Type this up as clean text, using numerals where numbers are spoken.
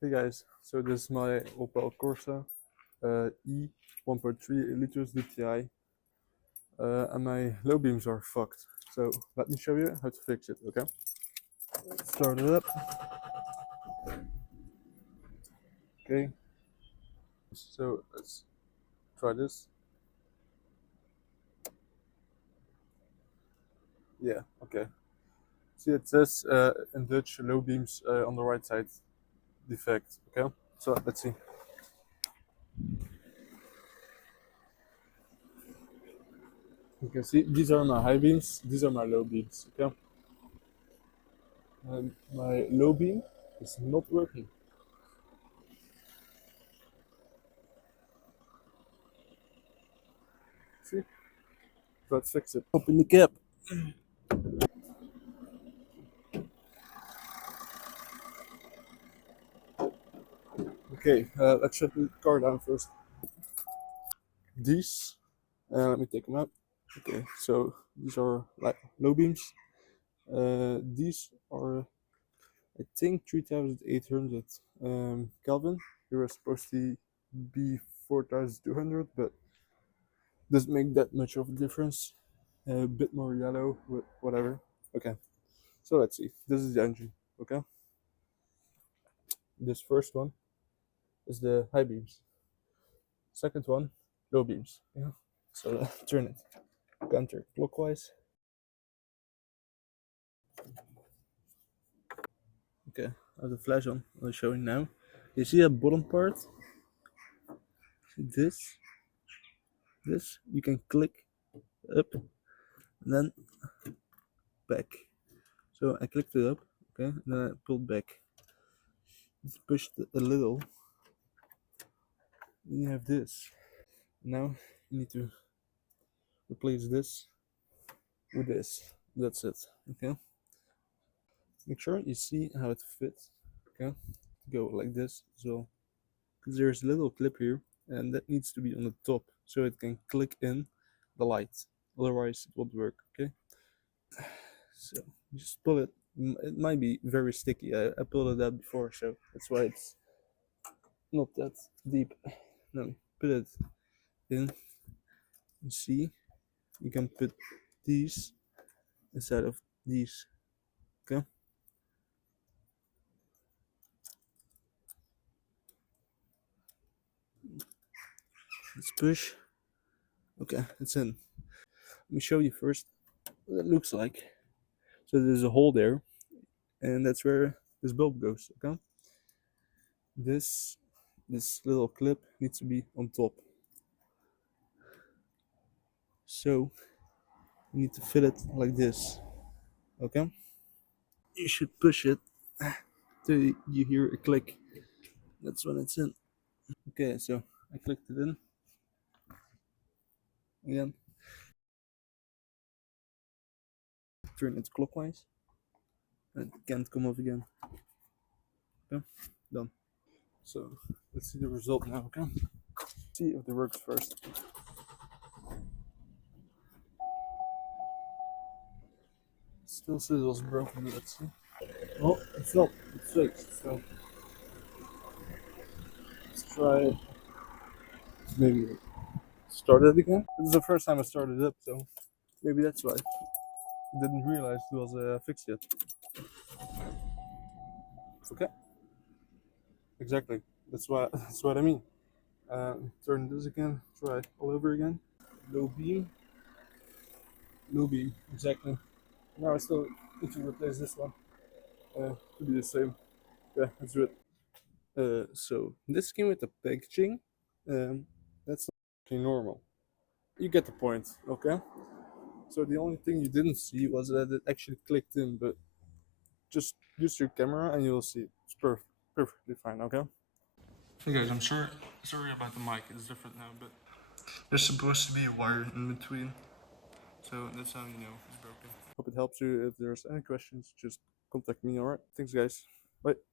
Hey guys, so this is my Opel Corsa E 1.3 liters DTI, and my low beams are fucked. So let me show you how to fix it, okay? Start it up. Okay, so let's try this. Yeah, okay. See, it says in Dutch low beams on the right side, defect, okay? So let's see. You can see these are my high beams, these are my low beams, okay? And my low beam is not working. See? Let's fix it. Open the cap. Okay, let's shut the car down first. These, let me take them out. Okay, so these are like low beams. These are, I think, 3,800 Kelvin. They were supposed to be 4,200, but doesn't make that much of a difference. A bit more yellow, but whatever. Okay, so let's see. This is the engine. Okay, this first one is the high beams. Second one, low beams. Yeah. So turn it counterclockwise. Okay, I have the flash on. I'll show you now. You see that bottom part? This, you can click up and then back. So I clicked it up, okay, and then I pulled back. Just pushed a little. Then you have this. Now you need to replace this with this. That's it. Okay. Make sure you see how it fits. Okay. Go like this as well. Because there's a little clip here, and that needs to be on the top so it can click in the light. Otherwise, it won't work. Okay. So just pull it. It might be very sticky. I pulled it out before, so that's why it's not that deep. No, put it in and see. You can put these instead of these. Okay. Let's push. Okay, it's in. Let me show you first what it looks like. So there's a hole there, and that's where this bulb goes. Okay. This little clip needs to be on top. So you need to fit it like this. Okay. You should push it till you hear a click. That's when it's in. Okay, so I clicked it in again. Turn it clockwise. And it can't come off again. Okay, done. So let's see the result now. Okay, see if it works first. Still says it was broken, but let's see. Oh, it's not. It's fixed. So let's try maybe start it again. This is the first time I started it, so maybe that's why. I didn't realize it was fixed yet. Okay, exactly. That's why. That's what I mean. Turn this again. Try all over again. Low beam. Low beam. Exactly. Now I still need to replace this one. To be the same. Yeah, let's do it. So this came with the packaging. That's not normal. You get the point, okay? So the only thing you didn't see was that it actually clicked in, but just use your camera and you'll see it's perfectly fine, okay? Hey guys, I'm sorry about the mic. It's different now, but there's supposed to be a wire in between, so that's how you know it's broken. Hope it helps you. If there's any questions, just contact me. Alright, thanks guys. Bye.